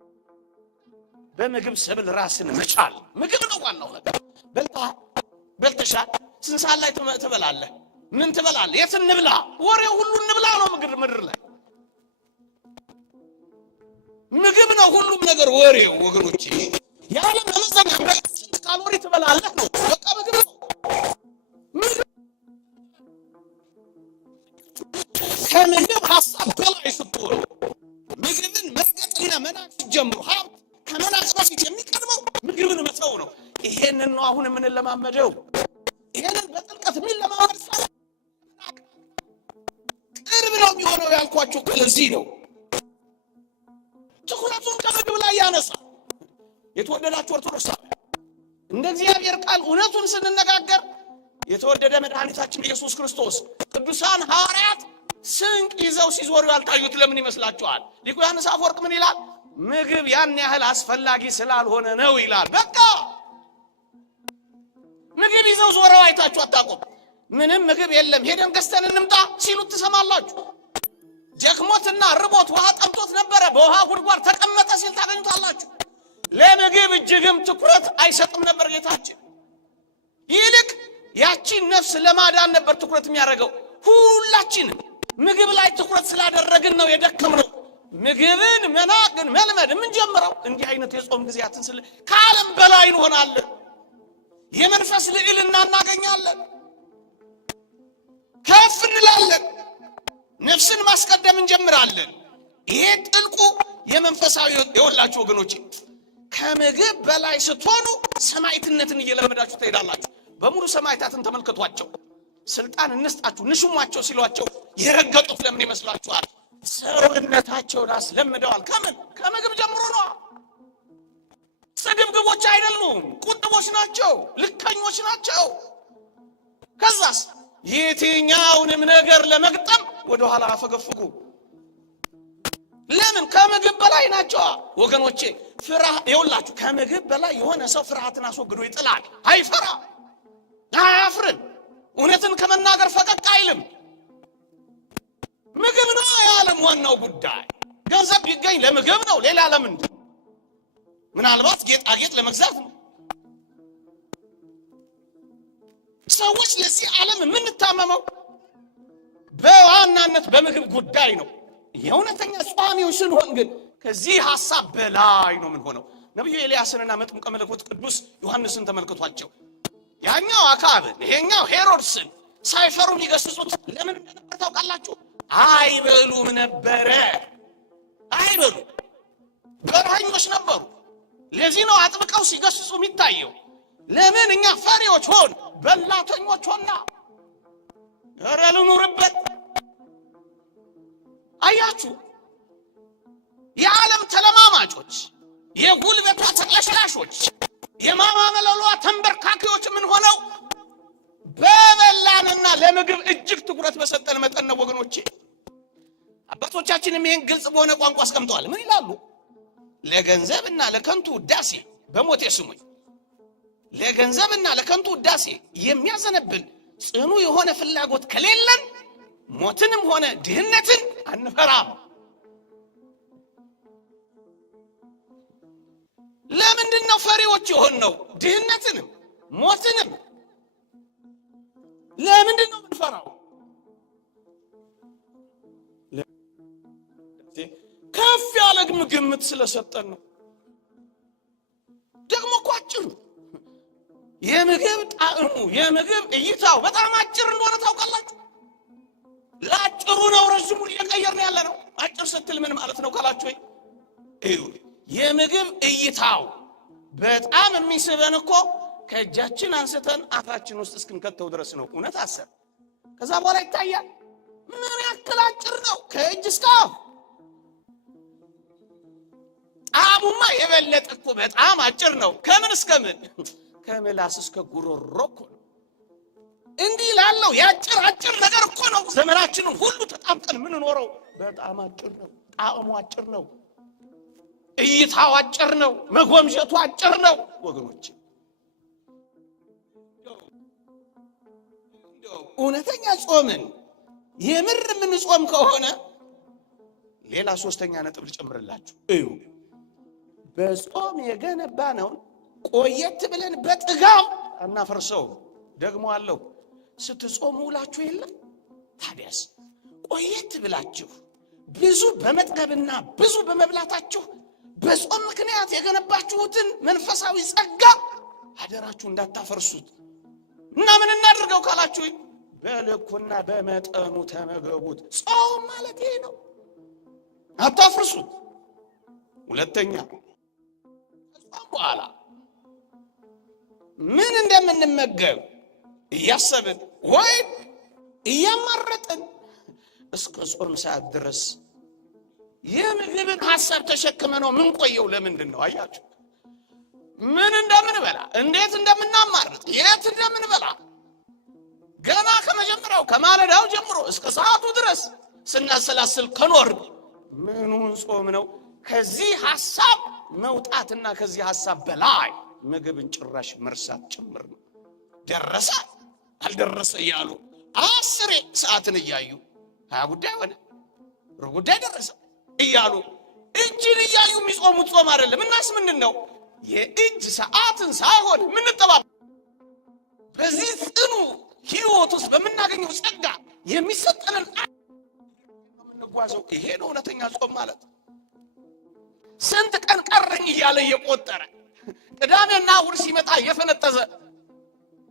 በምግብ ሰብል ራስን መቻል ምግብ ነው ዋናው ነገር። በልተሻል፣ ስንት ሰዓት ላይ ትበላለህ? ምን ትበላለህ? የት እንብላ? ወሬው ሁሉ እንብላ ነው። ምድር ላይ ምግብ ነው ሁሉም ነገር ወሬው ወገኖቼ። የዓለም መመዘኛ ስንት ካሎሪ ትበላለህ ነው። በቃ ምግብ ነው። ከምግብ ሀሳብ በላይ ስትሆን ምግብን መርገጥና መናቅ ጀምሮ ሀብት ከመናቅ በፊት የሚቀድመው ምግብን መተው ነው። ይሄንን ነው አሁን የምንለማመደው። ይሄንን በጥልቀት የሚለማመድ ሰው ቅርብ ነው የሚሆነው ያልኳችሁ ለዚህ ነው። ትኩረቱን ከምግብ ላይ ያነሳ። የተወደዳችሁ ኦርቶዶክሳውያን እንደ እግዚአብሔር ቃል እውነቱን ስንነጋገር የተወደደ መድኃኒታችን ኢየሱስ ክርስቶስ ቅዱሳን ሐዋርያት ስንቅ ይዘው ሲዞሩ ያልታዩት ለምን ይመስላችኋል? ሊቁ ዮሐንስ አፈወርቅ ምን ይላል? ምግብ ያን ያህል አስፈላጊ ስላልሆነ ነው ይላል። በቃ ምግብ ይዘው ዞረው አይታችሁ አታውቁም? ምንም ምግብ የለም ሄደን ገዝተን እንምጣ ሲሉት ትሰማላችሁ። ደክሞትና ርቦት ውሃ ጠምቶት ነበረ፣ በውሃ ጉድጓድ ተቀመጠ ሲል ታገኙታላችሁ። ለምግብ እጅግም ትኩረት አይሰጥም ነበር ጌታችን። ይልቅ ያቺን ነፍስ ለማዳን ነበር ትኩረት የሚያደርገው። ሁላችንም ምግብ ላይ ትኩረት ስላደረግን ነው የደከምነው። ምግብን መናቅን መልመድ የምንጀምረው እንዲህ አይነት የጾም ጊዜያትን ስለ ከዓለም በላይ እንሆናለን። የመንፈስ ልዕልና እናገኛለን፣ ከፍ እንላለን። ነፍስን ማስቀደም እንጀምራለን። ይሄ ጥልቁ የመንፈሳዊ የወላችሁ ወገኖቼ ከምግብ በላይ ስትሆኑ ሰማዕትነትን እየለመዳችሁ ትሄዳላችሁ። በሙሉ ሰማዕታትን ተመልከቷቸው። ስልጣን እንስጣችሁ ንሹሟቸው ሲሏቸው የረገጡት ለምን ይመስላችኋል? ሰውነታቸውን አስለምደዋል። ከምግብ ጀምሮ ነው። ስግብግቦች አይደሉም፣ ቁጥቦች ናቸው፣ ልከኞች ናቸው። ከዛስ የትኛውንም ነገር ለመግጠም ወደ ኋላ አፈገፍጉ። ለምን? ከምግብ በላይ ናቸው ወገኖቼ። ፍርሃት ይውላችሁ፣ ከምግብ በላይ የሆነ ሰው ፍርሃትን አስወግዶ ይጥላል። አይፈራ፣ አያፍርም። እውነትን ከመናገር ፈቀቅ አይልም። ምግብ ነው የዓለም ዋናው ጉዳይ። ገንዘብ ቢገኝ ለምግብ ነው፣ ሌላ ለምንድን? ምናልባት ጌጣጌጥ ለመግዛት ነው። ሰዎች ለዚህ ዓለም የምንታመመው በዋናነት በምግብ ጉዳይ ነው። የእውነተኛ ጿሚዎች ስንሆን ግን ከዚህ ሐሳብ በላይ ነው ምን ሆነው። ነብዩ ኤልያስንና መጥምቀ መለኮት ቅዱስ ዮሐንስን ተመልከቷቸው። ያኛው አካብን ይሄኛው ሄሮድስን ሳይፈሩ ሊገስጹት ለምን እንደነበር ታውቃላችሁ? አይበሉም ነበረ። አይበሉ በረሃኞች ነበሩ። ለዚህ ነው አጥብቀው ሲገስጹ የሚታየው። ለምን? እኛ ፈሪዎች ሆን በላተኞች ሆና ኧረ ልኑርበት። አያችሁ፣ የዓለም ተለማማጮች፣ የጉልበቷ ተቀሽላሾች፣ የማማመለሏ ተንበርካኪዎች ምን ሆነው በበላንና ለምግብ እጅግ ትኩረት በሰጠን መጠን ነው ወገኖቼ። አባቶቻችንም ይህን ግልጽ በሆነ ቋንቋ አስቀምጠዋል። ምን ይላሉ? ለገንዘብና ለከንቱ ውዳሴ በሞቴ ስሙኝ። ለገንዘብና ለከንቱ ውዳሴ የሚያዘነብል ጽኑ የሆነ ፍላጎት ከሌለን ሞትንም ሆነ ድህነትን አንፈራም። ለምንድን ነው ፈሪዎች የሆነው? ድህነትንም ሞትንም ለምንድን ነው የምንፈራው? ከፍ ያለ ግምት ስለሰጠን ነው። ደግሞ እኮ አጭሩ የምግብ ጣዕሙ የምግብ እይታው በጣም አጭር እንደሆነ ታውቃላችሁ። ለአጭሩ ነው ረጅሙን እየቀየርን ያለ ነው። አጭር ስትል ምን ማለት ነው ካላችሁ እዩ፣ የምግብ እይታው በጣም የሚስበን እኮ ከእጃችን አንስተን አፋችን ውስጥ እስክንከተው ድረስ ነው። እውነት አሰብ ከዛ በኋላ ይታያል። ምን ያክል አጭር ነው ከእጅ እስከ አፍ። ጣዕሙማ የበለጠ እኮ በጣም አጭር ነው። ከምን እስከ ምን? ከምላስ እስከ ጉሮሮ እኮ ነው። እንዲህ ላለው ያጭር አጭር ነገር እኮ ነው ዘመናችንን ሁሉ ተጣምጠን ምን ኖረው። በጣም አጭር ነው። ጣዕሙ አጭር ነው። እይታው አጭር ነው። መጎምጀቱ አጭር ነው ወገኖች። እውነተኛ ጾምን የምር ምን ጾም ከሆነ ሌላ ሶስተኛ ነጥብ ልጨምርላችሁ። እዩ፣ በጾም የገነባ ነው ቆየት ብለን በጥጋብ አናፈርሰው። ደግሞ አለው ስትጾሙ ውላችሁ የለ ታዲያስ ቆየት ብላችሁ ብዙ በመጥገብና ብዙ በመብላታችሁ በጾም ምክንያት የገነባችሁትን መንፈሳዊ ጸጋ አደራችሁ እንዳታፈርሱት። እና ምን እናድርገው ካላችሁ በልኩና በመጠኑ ተመገቡት። ጾም ማለት ይሄ ነው። አታፍርሱት። ሁለተኛ ከጾም በኋላ ምን እንደምንመገብ እያሰብን ወይም እያማረጥን እስከ ጾም ሰዓት ድረስ የምግብን ሐሳብ ተሸክመ ነው ምን ቆየው። ለምንድን ነው አያችሁ? ምን እንደምንበላ፣ እንዴት እንደምናማርጥ፣ የት እንደምንበላ ገና ከመጀመሪያው ከማለዳው ጀምሮ እስከ ሰዓቱ ድረስ ስናሰላስል ከኖር ምኑን ጾም ነው? ከዚህ ሐሳብ መውጣትና ከዚህ ሐሳብ በላይ ምግብን ጭራሽ መርሳት ጭምር ነው። ደረሰ አልደረሰ እያሉ 10 ሰዓትን እያዩ 20 ጉዳይ ሆነ ሩብ ጉዳይ ደረሰ እያሉ እጅን እያዩ የሚጾሙት ጾም አይደለም። እናስ ምንድን ነው? የእጅ ሰዓትን ሳይሆን ምንጠባብ በዚህ ጽኑ ሕይወት ውስጥ በምናገኘው ጸጋ የሚሰጠንን የምንጓዘው ይሄ ነው እውነተኛ ጾም ማለት። ስንት ቀን ቀረኝ እያለ እየቆጠረ ቅዳሜና እሑድ ሲመጣ እየፈነጠዘ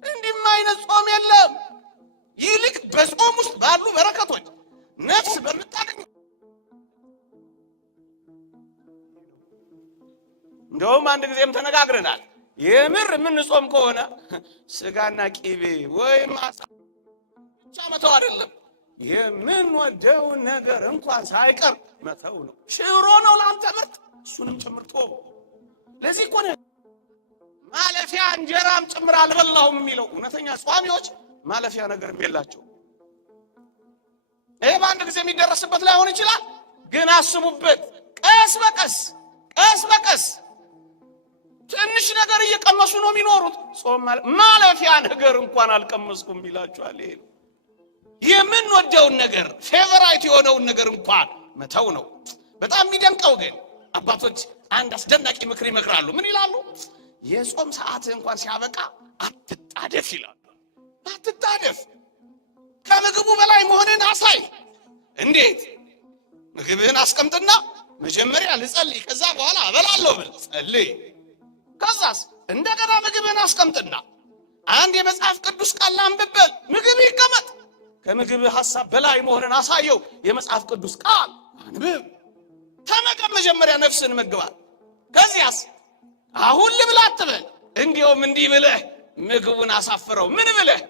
እንዲህም አይነት ጾም የለም። ይልቅ በጾም ውስጥ ባሉ በረከቶች ነፍስ እንደውም አንድ ጊዜም ተነጋግረናል። የምር የምንጾም ከሆነ ስጋና ቂቤ ወይም አሳ ብቻ መተው አይደለም፣ የምንወደውን ነገር እንኳን ሳይቀር መተው ነው። ሽሮ ነው ለአንተ ምርጥ፣ እሱንም ጨምርቶ ለዚህ እኮ ነው ማለፊያ እንጀራም ጭምር አልበላሁም የሚለው። እውነተኛ ጿሚዎች ማለፊያ ነገር የላቸው። ይሄ በአንድ ጊዜ የሚደረስበት ላይሆን ይችላል፣ ግን አስቡበት። ቀስ በቀስ ትንሽ ነገር እየቀመሱ ነው የሚኖሩት። ጾም ማለፊያ ነገር እንኳን አልቀመስኩም ይላችኋል። ይሄ የምንወደውን ነገር ፌቨራይት የሆነውን ነገር እንኳን መተው ነው። በጣም የሚደንቀው ግን አባቶች አንድ አስደናቂ ምክር ይመክራሉ። ምን ይላሉ? የጾም ሰዓት እንኳን ሲያበቃ አትጣደፍ ይላሉ። አትጣደፍ፣ ከምግቡ በላይ መሆንን አሳይ። እንዴት? ምግብህን አስቀምጥና መጀመሪያ ልጸልይ፣ ከዛ በኋላ አበላለሁ ብል ጸልይ። ከዛስ እንደገና ምግብህን አስቀምጥና አንድ የመጽሐፍ ቅዱስ ቃል አንብበል፣ ምግብ ይቀመጥ። ከምግብህ ሐሳብ በላይ መሆንን አሳየው። የመጽሐፍ ቅዱስ ቃል አንብብ፣ ተመገብ። መጀመሪያ ነፍስን መግባል። ከዚያስ አሁን ልብላ አትበል። እንዲያውም እንዲህ ብለህ ምግቡን አሳፍረው። ምን ብለህ?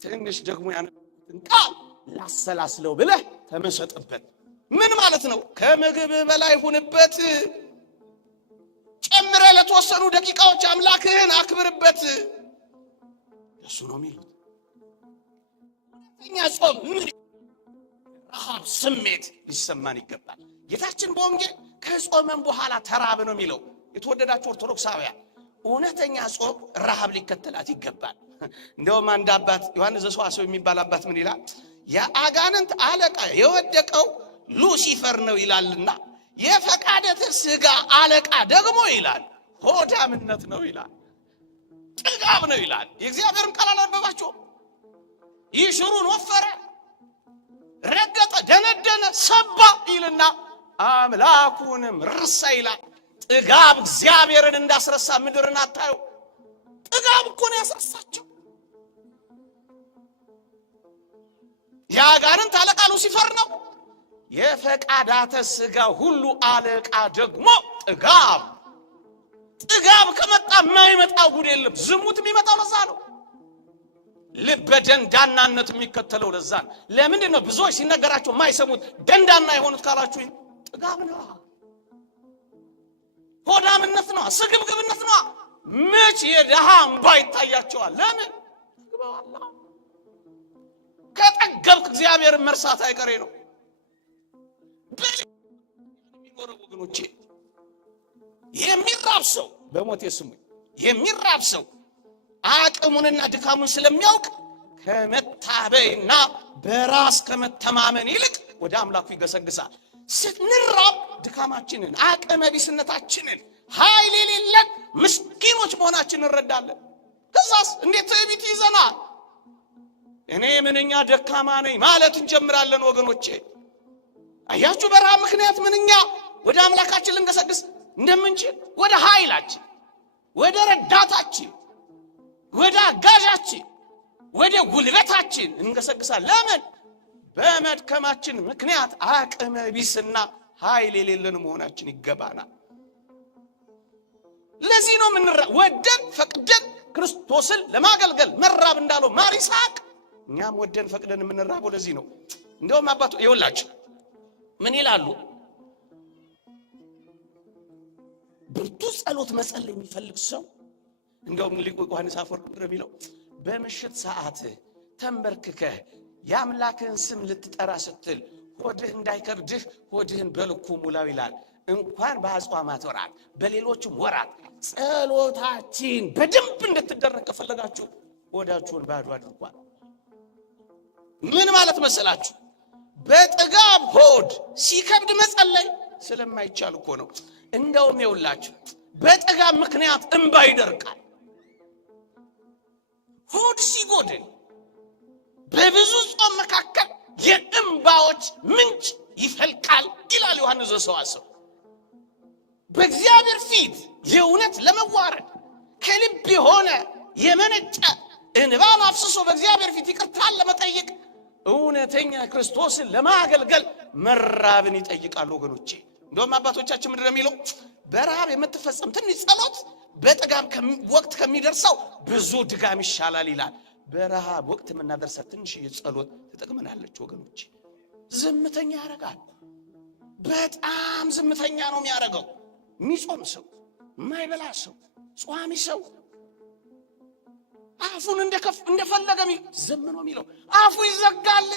ትንሽ ደግሞ ያነበብኩትን ቃል ላሰላስለው ብለህ ተመሰጥበት። ምን ማለት ነው? ከምግብህ በላይ ሁንበት። ጨምረህ ለተወሰኑ ደቂቃዎች አምላክህን አክብርበት። እሱ ነው የሚሉት። እኛ ጾም ምን ረሃብ ስሜት ሊሰማን ይገባል። ጌታችን በወንጌል ከጾመን በኋላ ተራበ ነው የሚለው። የተወደዳችሁ ኦርቶዶክሳውያን እውነተኛ ጾም ረሃብ ሊከተላት ይገባል። እንደውም አንድ አባት ዮሐንስ ዘሰዋስው የሚባል አባት ምን ይላል? የአጋንንት አለቃ የወደቀው ሉሲፈር ነው ይላልና የፈቃደ ሥጋ አለቃ ደግሞ ይላል ሆዳምነት ነው ይላል፣ ጥጋብ ነው ይላል። የእግዚአብሔርን ቃል አላነበባችሁም? ይህ ሽሩን ወፈረ፣ ረገጠ፣ ደነደነ፣ ሰባ ይልና አምላኩንም ረሳ ይላል። ጥጋብ እግዚአብሔርን እንዳስረሳ ምድርን አታዩ። ጥጋብ እኮ ነው ያስረሳቸው። የአጋንንት አለቃ ሉሲፈር ነው። የፈቃዳተ ሥጋ ሁሉ አለቃ ደግሞ ጥጋብ። ጥጋብ ከመጣ የማይመጣው ጉድ የለም። ዝሙት የሚመጣው ለዛ ነው። ልበ ደንዳናነት የሚከተለው ለዛ ነው። ለምንድን ነው ብዙዎች ሲነገራቸው የማይሰሙት ደንዳና የሆኑት ካላችሁኝ? ጥጋብ ነው፣ ሆዳምነት ነው፣ ስግብግብነት ነው። መች የድሃ እንባ ይታያቸዋል? ለምን? ከጠገብክ እግዚአብሔርን መርሳት አይቀሬ ነው። የሚኖረው ወገኖቼ የሚራብ ሰው በሞቴ ስሙኝ፣ የሚራብ ሰው አቅሙንና ድካሙን ስለሚያውቅ ከመታበይና በራስ ከመተማመን ይልቅ ወደ አምላኩ ይገሰግሳል። ስንራብ ድካማችንን፣ አቅመ ቢስነታችንን፣ ኃይል የሌለን ምስኪኖች መሆናችንን እንረዳለን። ከዛስ እንዴት ትዕቢት ይዘናል? እኔ ምንኛ ደካማ ነኝ ማለት እንጀምራለን ወገኖቼ። አያችሁ በረሃብ ምክንያት ምንኛ ወደ አምላካችን ልንገሰግስ እንደምንችል፣ ወደ ኃይላችን፣ ወደ ረዳታችን፣ ወደ አጋዣችን፣ ወደ ጉልበታችን እንገሰግሳለን። ለምን? በመድከማችን ምክንያት አቅመ ቢስና ኃይል የሌለን መሆናችን ይገባናል። ለዚህ ነው ወደን ፈቅደን ክርስቶስን ለማገልገል መራብ እንዳለው ማር ይስሐቅ፣ እኛም ወደን ፈቅደን የምንራበው ለዚህ ነው። እንደውም አባቱ ይኸውላችሁ ምን ይላሉ? ብርቱ ጸሎት መጸለይ የሚፈልግ ሰው እንደውም ሊቁ ዮሐንስ አፈወርቅ እንደሚለው በምሽት ሰዓት ተንበርክከህ የአምላክህን ስም ልትጠራ ስትል ሆድህ እንዳይከብድህ ሆድህን በልኩ ሙላው ይላል። እንኳን በአጽዋማት ወራት በሌሎችም ወራት ጸሎታችን በደንብ እንድትደረግ ከፈለጋችሁ ሆዳችሁን ባዶ አድርጓል። ምን ማለት መሰላችሁ? በጥጋብ ሆድ ሲከብድ መጸለይ ስለማይቻል እኮ ነው። እንደውም ይውላችሁ በጥጋብ ምክንያት እንባ ይደርቃል። ሆድ ሲጎድል በብዙ ጾም መካከል የእንባዎች ምንጭ ይፈልቃል ይላል ዮሐንስ ዘሰዋስው። በእግዚአብሔር ፊት የእውነት ለመዋረድ ከልብ የሆነ የመነጨ እንባን አፍስሶ በእግዚአብሔር ፊት ይቅርታን ለመጠየቅ እውነተኛ ክርስቶስን ለማገልገል መራብን ይጠይቃሉ ወገኖቼ። እንደውም አባቶቻችን ምንድን ነው የሚለው? በረሃብ የምትፈጸም ትንሽ ጸሎት በጥጋብ ወቅት ከሚደርሰው ብዙ ድጋም ይሻላል ይላል። በረሃብ ወቅት የምናደርሳት ትንሽ ጸሎት ትጠቅመናለች ወገኖች። ዝምተኛ ያረጋል። በጣም ዝምተኛ ነው የሚያረጋው። የሚጾም ሰው፣ የማይበላ ሰው፣ ጿሚ ሰው አፉን እንደፈለገ ዝም ነው የሚለው። አፉ ይዘጋል።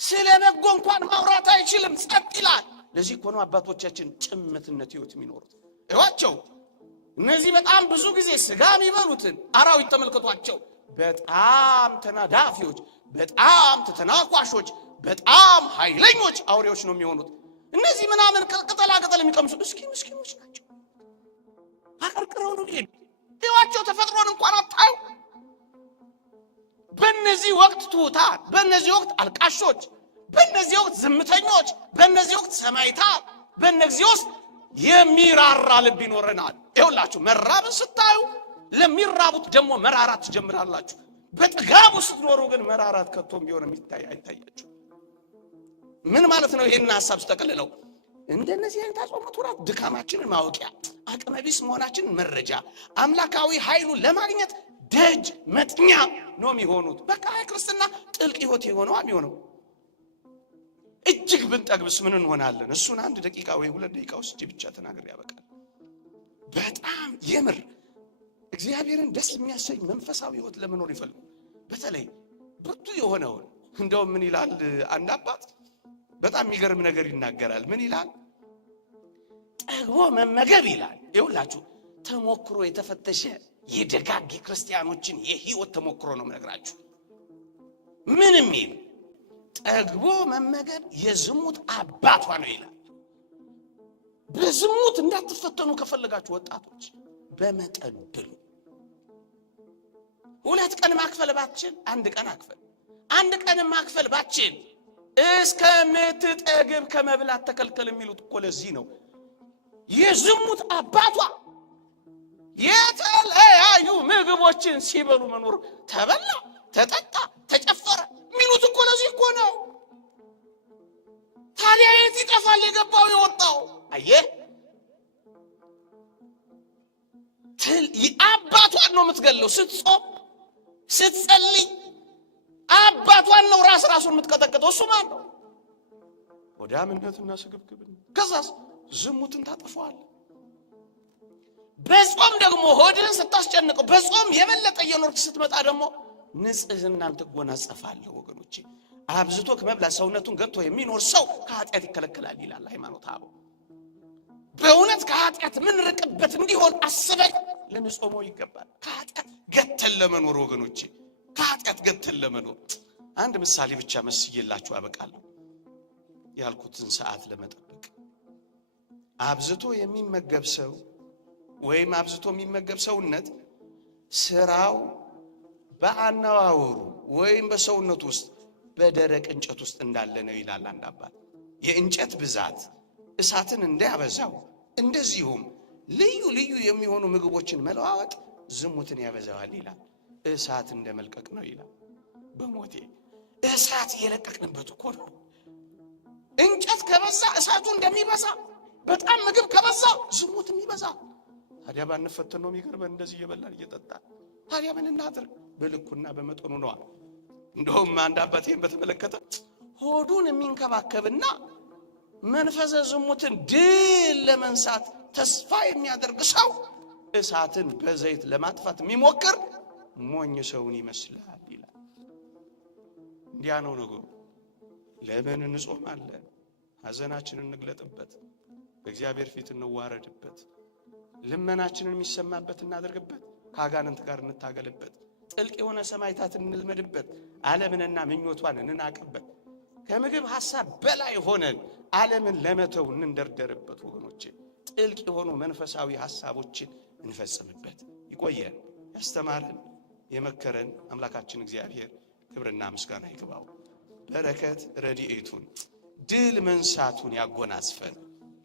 ስለ በጎ እንኳን ማውራት አይችልም፣ ጸጥ ይላል። ለዚህ እኮ ነው አባቶቻችን ጭምትነት ህይወት የሚኖሩት። እዋቸው እነዚህ በጣም ብዙ ጊዜ ስጋ የሚበሉትን አራዊት ተመልከቷቸው። በጣም ተናዳፊዎች፣ በጣም ተተናኳሾች፣ በጣም ኃይለኞች አውሬዎች ነው የሚሆኑት። እነዚህ ምናምን ቅጠላ ቅጠል የሚቀምሱ ምስኪኖች ናቸው። አቀርቅረው ነው ይሄ እዋቸው። ተፈጥሮን እንኳን አታዩ። በእነዚህ ወቅት ትሑታን፣ በእነዚህ ወቅት አልቃሾች፣ በእነዚህ ወቅት ዝምተኞች፣ በእነዚህ ወቅት ሰማዕታት፣ በእነዚህ ውስጥ የሚራራ ልብ ይኖረናል። ይኸውላችሁ መራብን ስታዩ ለሚራቡት ደግሞ መራራት ትጀምራላችሁ። በጥጋቡ ስትኖሩ ግን መራራት ከቶም ቢሆን አይታያችሁ። ምን ማለት ነው? ይሄን ሐሳብ ተጠቅልለው እንደነዚህ አይነት አጽዋማት ወራት ድካማችንን ማወቂያ፣ አቅመ ቢስ መሆናችንን መረጃ፣ አምላካዊ ኃይሉን ለማግኘት ደጅ መጥኛ ነው የሚሆኑት። በቃ ክርስትና ጥልቅ ህይወት የሚሆነው እጅግ ብንጠግብስ ምን እንሆናለን? እሱን 1 ደቂቃ ወይ 2 ደቂቃ ውስጥ ብቻ ተናግሬ ያበቃል። በጣም የምር እግዚአብሔርን ደስ የሚያሰኝ መንፈሳዊ ህይወት ለመኖር ይፈልጉ። በተለይ ብርቱ የሆነውን እንደው ምን ይላል አንድ አባት በጣም የሚገርም ነገር ይናገራል። ምን ይላል? ጠግቦ መመገብ ይላል። ይኸውላችሁ ተሞክሮ የተፈተሸ የደጋግ ክርስቲያኖችን የህይወት ተሞክሮ ነው የምነግራችሁ። ምንም ይል ጠግቦ መመገብ የዝሙት አባቷ ነው ይላል። በዝሙት እንዳትፈተኑ ከፈለጋችሁ ወጣቶች በመጠን ብሉ። 2 ቀን ማክፈል ባትችል 1 ቀን አክፈል። 1 ቀን ማክፈል ባትችል እስከምትጠግብ ከመብላት ተከልከል የሚሉት እኮ ለዚህ ነው። የዝሙት አባቷ የተለያዩ ምግቦችን ሲበሉ መኖር፣ ተበላ፣ ተጠጣ፣ ተጨፈረ የሚሉት እኮ ለዚህ እኮ ነው። ታዲያ የት ይጠፋል የገባው የወጣው? አየህ አባቷን ነው የምትገለው። ስትጾም ስትጸልይ አባቷን ነው ራሱን የምትቀጠቅጠው። እሱ ማን ነው? ወዳምነትና ስግብግብነት። ከዛስ ዝሙትን ታጠፋዋለህ። በጾም ደግሞ ሆድን ስታስጨንቀው፣ በጾም የበለጠ የኖርክ ስትመጣ ደግሞ ንጽህናን ትጎናጸፋለህ። ወገኖቼ አብዝቶ ከመብላት ሰውነቱን ገጥቶ የሚኖር ሰው ከኃጢአት ይከለከላል ይላል ሃይማኖት አበው። በእውነት ከኃጢአት ምን ርቅበት እንዲሆን አስበን ልንጾመው ይገባል። ከኃጢአት ገተን ለመኖር ወገኖቼ፣ ከኃጢአት ገተን ለመኖር አንድ ምሳሌ ብቻ መስዬላችሁ አበቃለሁ። ያልኩትን ሰዓት ለመጠበቅ አብዝቶ የሚመገብ ሰው ወይም አብዝቶ የሚመገብ ሰውነት ስራው በአነዋወሩ ወይም በሰውነቱ ውስጥ በደረቅ እንጨት ውስጥ እንዳለ ነው ይላል አንድ አባት። የእንጨት ብዛት እሳትን እንዳያበዛው እንደዚሁም ልዩ ልዩ የሚሆኑ ምግቦችን መለዋወጥ ዝሙትን ያበዛዋል ይላል። እሳት እንደመልቀቅ ነው ይላል። በሞቴ እሳት የለቀቅንበት እኮ ነው። እንጨት ከበዛ እሳቱ እንደሚበዛ በጣም ምግብ ከበዛ ዝሙትም ይበዛል። ታዲያ ባንፈተን ነው የሚገርመን። እንደዚህ እየበላን እየጠጣን ታዲያ ምን እናድርግ? በልኩና በመጠኑ ነው። እንደውም አንድ አባቴን በተመለከተ ሆዱን የሚንከባከብና መንፈሰ ዝሙትን ድል ለመንሳት ተስፋ የሚያደርግ ሰው እሳትን በዘይት ለማጥፋት የሚሞክር ሞኝ ሰውን ይመስላል ይላል። እንዲያ ነው ነገሩ። ለምን እንጾማለን? ሐዘናችንን እንግለጥበት፣ በእግዚአብሔር ፊት እንዋረድበት፣ ልመናችንን የሚሰማበት እናደርግበት፣ ከአጋንንት ጋር እንታገልበት፣ ጥልቅ የሆነ ሰማዕታትን እንልመድበት፣ ዓለምንና ምኞቷን እንናቅበት፣ ከምግብ ሐሳብ በላይ ሆነን ዓለምን ለመተው እንንደርደርበት። ወገኖቼ ጥልቅ የሆኑ መንፈሳዊ ሐሳቦችን እንፈጽምበት። ይቆየን። ያስተማረን የመከረን አምላካችን እግዚአብሔር ክብርና ምስጋና ይግባው። በረከት ረድኤቱን ድል መንሳቱን ያጎናጽፈን።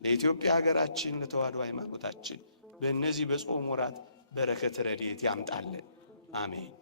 ለኢትዮጵያ ሀገራችን ለተዋሕዶ ሃይማኖታችን በእነዚህ በጾም ወራት በረከት ረድኤት ያምጣልን። አሜን።